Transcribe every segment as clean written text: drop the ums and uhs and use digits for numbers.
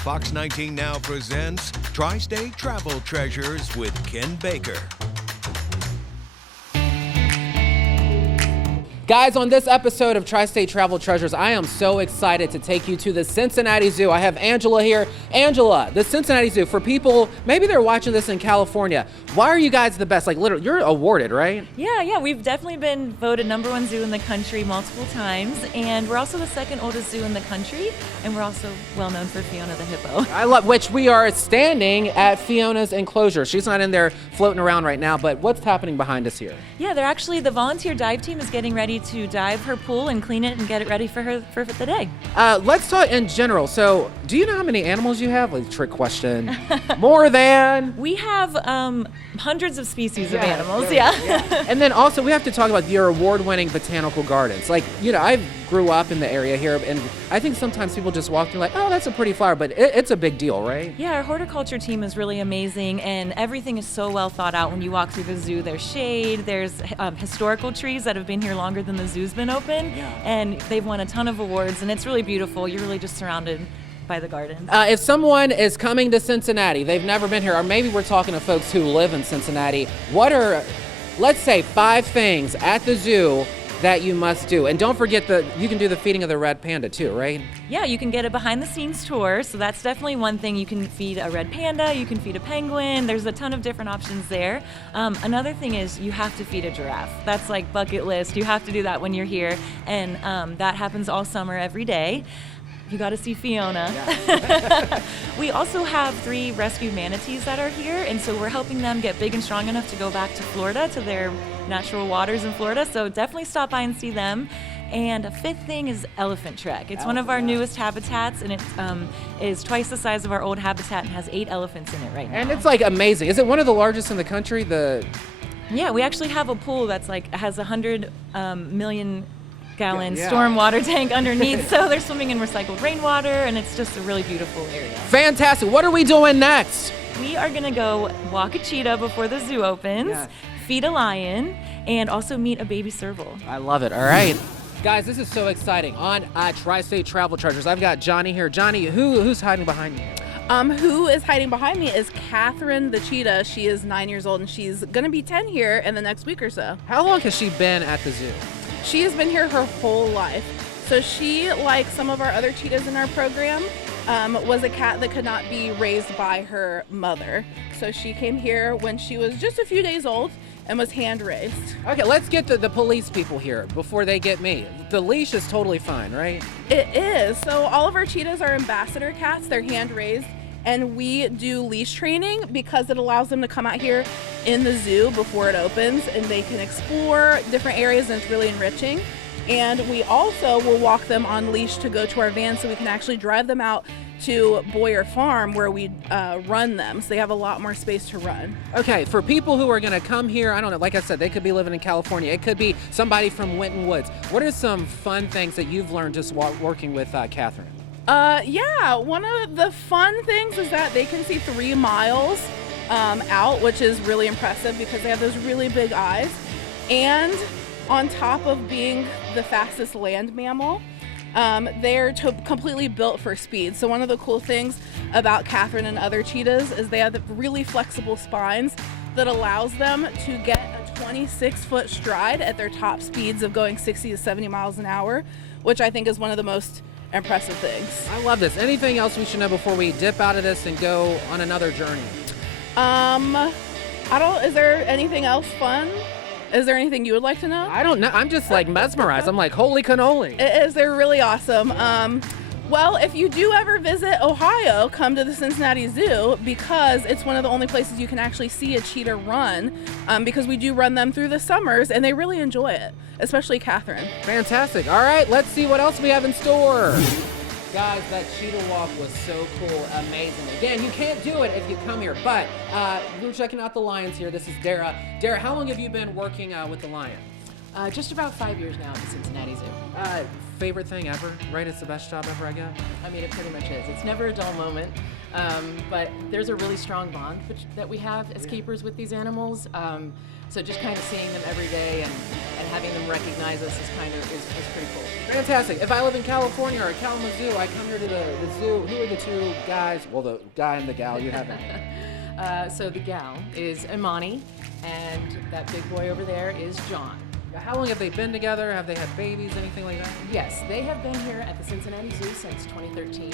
Fox 19 now presents Tri-State Travel Treasures with Ken Baker. Guys, on this episode of Tri-State Travel Treasures, I am so excited to take you to the Cincinnati Zoo. I have Angela here. Angela, the Cincinnati Zoo, for people, maybe they're watching this in California. Why are you guys the best? Like, literally, you're awarded, right? Yeah, we've definitely been voted #1 zoo in the country multiple times, and we're also the second oldest zoo in the country, and we're also well known for Fiona the hippo. I love, which we are standing at Fiona's enclosure. She's not in there floating around right now, but what's happening behind us here? Yeah, the volunteer dive team is getting ready to dive her pool and clean it and get it ready for her for the day. Let's talk in general. So, do you know how many animals you have? Like, trick question. More than? We have hundreds of species of animals, yeah. And then also, we have to talk about your award-winning botanical gardens. Like, you know, I grew up in the area here, and I think sometimes people just walk through like, oh, that's a pretty flower, but it's a big deal, right? Yeah, our horticulture team is really amazing, and everything is so well thought out. When you walk through the zoo, there's shade, there's historical trees that have been here longer than the zoo's been open, and they've won a ton of awards, and it's really beautiful. You're really just surrounded by the garden. If someone is coming to Cincinnati, they've never been here, or maybe we're talking to folks who live in Cincinnati, what are, let's say, 5 things at the zoo that you must do? And don't forget you can do the feeding of the red panda too, right? Yeah, you can get a behind the scenes tour, so that's definitely one thing. You can feed a red panda, you can feed a penguin, there's a ton of different options there. Another thing is you have to feed a giraffe. That's like bucket list. You have to do that when you're here, and that happens all summer every day. You got to see Fiona. Yeah. We also have 3 rescued manatees that are here, and so we're helping them get big and strong enough to go back to Florida, to their natural waters in Florida, so definitely stop by and see them. And a 5th thing is Elephant Trek. It's one of our newest habitats, and it is twice the size of our old habitat and has 8 elephants in it right now. And it's like amazing. Is it one of the largest in the country? Yeah, we actually have a pool that's has 100 million gallon storm water tank underneath, so they're swimming in recycled rainwater, and it's just a really beautiful area. Fantastic. What are we doing next? We are gonna go walk a cheetah before the zoo opens, feed a lion, and also meet a baby serval. I love it. All right. Guys, this is so exciting. On Tri-State Travel Treasures, I've got Johnny here. Johnny, who's hiding behind you? Who is hiding behind me is Catherine the cheetah. She is 9 years old, and she's gonna be 10 here in the next week or so. How long has she been at the zoo? She has been here her whole life. So she, like some of our other cheetahs in our program, was a cat that could not be raised by her mother. So she came here when she was just a few days old and was hand raised. Okay, let's get the police people here before they get me. The leash is totally fine, right? It is. So all of our cheetahs are ambassador cats. They're hand raised. And we do leash training because it allows them to come out here in the zoo before it opens, and they can explore different areas, and it's really enriching. And we also will walk them on leash to go to our van, so we can actually drive them out to Boyer Farm where we run them, so they have a lot more space to run. Okay, for people who are going to come here, I don't know, like I said, they could be living in California. It could be somebody from Winton Woods. What are some fun things that you've learned just working with Catherine? Yeah, one of the fun things is that they can see 3 miles out, which is really impressive because they have those really big eyes. And on top of being the fastest land mammal, they're completely built for speed. So one of the cool things about Catherine and other cheetahs is they have the really flexible spines that allows them to get a 26-foot stride at their top speeds of going 60 to 70 miles an hour, which I think is one of the most impressive things. I love this. Anything else we should know before we dip out of this and go on another journey? Is there anything else fun? Is there anything you would like to know? I don't know. I'm just like mesmerized. I'm like, holy cannoli. It is. They're really awesome. Well, if you do ever visit Ohio, come to the Cincinnati Zoo because it's one of the only places you can actually see a cheetah run because we do run them through the summers and they really enjoy it, especially Catherine. Fantastic. All right, let's see what else we have in store. Guys, that cheetah walk was so cool, amazing. Again, you can't do it if you come here, but we're checking out the lions here. This is Dara. Dara, how long have you been working with the lion? Just about 5 years now at the Cincinnati Zoo. Favorite thing ever, right? It's the best job ever, I guess? I mean, it pretty much is. It's never a dull moment. But there's a really strong bond that we have as keepers with these animals. So just kind of seeing them every day and having them recognize us is pretty cool. Fantastic. If I live in California or Kalamazoo, I come here to the zoo. Who are the two guys? Well, the guy and the gal you haven't. So the gal is Imani, and that big boy over there is John. How long have they been together? Have they had babies, anything like that? Yes, they have been here at the Cincinnati Zoo since 2013.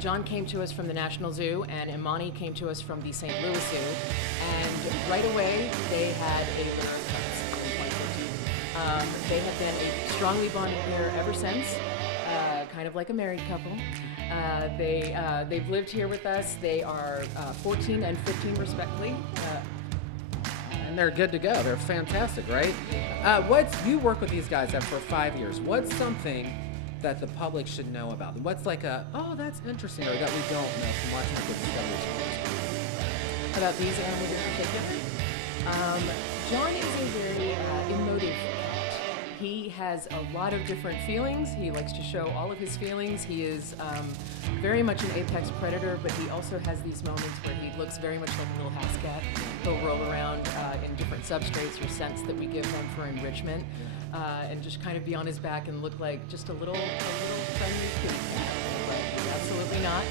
John came to us from the National Zoo, and Imani came to us from the St. Louis Zoo. And right away, they had a litter of cubs in 2014. They have been a strongly bonded pair ever since, kind of like a married couple. They've lived here with us. They are 14 and 15 respectively. And they're good to go. They're fantastic, right? You work with these guys for 5 years. What's something that the public should know about them? What's like that's interesting, or that we don't know from watching the Discovery Channel? About these animals in particular? John is a very emotive cat. He has a lot of different feelings. He likes to show all of his feelings. He is very much an apex predator, but he also has these moments where he looks very much like a little house cat. He'll roll around in different substrates or scents that we give him for enrichment, and just kind of be on his back and look like just a little friendly kitty cat. But he's absolutely not.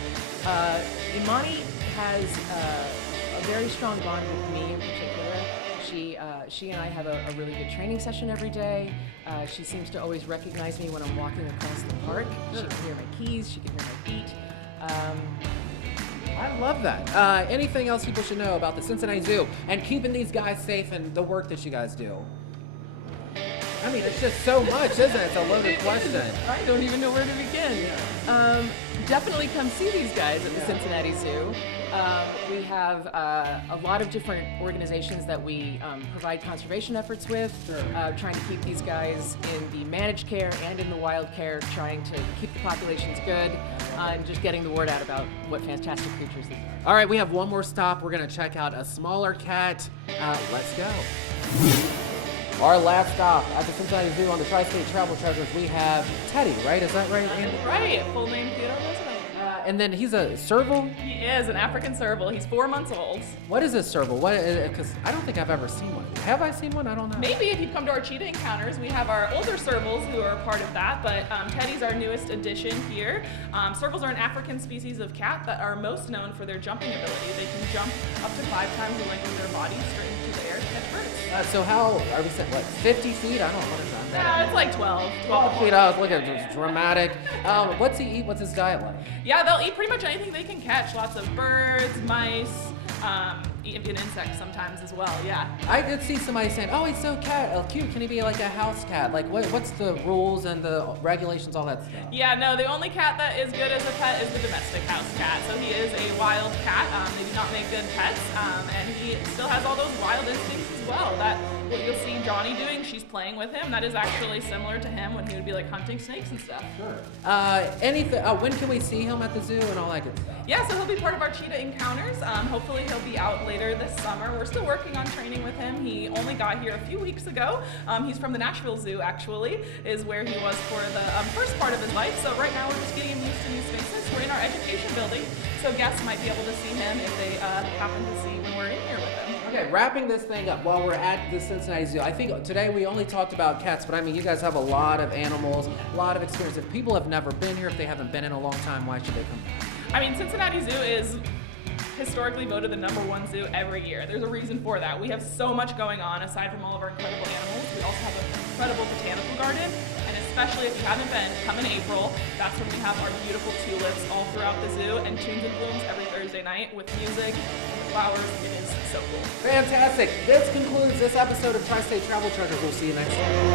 Imani has a very strong bond with me in particular. She and I have a really good training session every day. She seems to always recognize me when I'm walking across the park. She can hear my keys, she can hear my feet. I love that. Anything else people should know about the Cincinnati Zoo and keeping these guys safe and the work that you guys do? I mean, it's just so much, isn't it? It's a loaded question. I don't even know where to begin. Definitely come see these guys at the Cincinnati Zoo. We have a lot of different organizations that we provide conservation efforts with, trying to keep these guys in the managed care and in the wild care, trying to keep the populations good, and just getting the word out about what fantastic creatures these are. All right, we have one more stop. We're going to check out a smaller cat. Let's go. Our last stop at the Cincinnati Zoo on the Tri-State Travel Treasures, we have Teddy, right? Is that right, Andy? Right, full name Theodore Roosevelt. And then he's a serval? He is an African serval. He's 4 months old. What is a serval? Because I don't think I've ever seen one. Have I seen one? I don't know. Maybe if you come to our cheetah encounters, we have our older servals who are part of that, but Teddy's our newest addition here. Servals are an African species of cat that are most known for their jumping ability. They can jump up to 5 times the length of their body straight into the air to catch birds. So how are we saying, 50 feet? I don't know what is that. Yeah, it's like 12 feet. I was looking at dramatic. What's he eat? What's his diet like? Yeah, they'll eat pretty much anything they can catch. Lots of birds, mice, even insects sometimes as well, yeah. I did see somebody saying, oh, he's so cute. Can he be like a house cat? Like, what's the rules and the regulations, all that stuff? Yeah, no, the only cat that is good as a pet is the domestic house cat. So he is a wild cat. They do not make good pets, and he still has all those wild instincts as well. That what you'll see Johnny doing, she's playing with him. That is actually similar to him when he would be like hunting snakes and stuff. Sure. When can we see him at the zoo and all that good stuff? Yeah, so he'll be part of our cheetah encounters. Hopefully he'll be out later this summer. We're still working on training with him. He only got here a few weeks ago. He's from the Nashville Zoo, actually, is where he was for the first part of his life. So right now we're just getting him used to new spaces. We're in our education building, so guests might be able to see him if they happen to see when we're in here with him. Okay, wrapping this thing up while we're at the Cincinnati Zoo. I think today we only talked about cats, but I mean, you guys have a lot of animals, a lot of experience. If people have never been here, if they haven't been in a long time, why should they come back? I mean, Cincinnati Zoo is historically voted the #1 zoo every year. There's a reason for that. We have so much going on aside from all of our incredible animals. We also have an incredible botanical garden, and especially if you haven't been, come in April. That's when we have our beautiful tulips all throughout the zoo and tunes and blooms every Thursday night with music and the flowers. It is so cool. Fantastic. This concludes this episode of Tri-State Travel Treasures. We'll see you next time.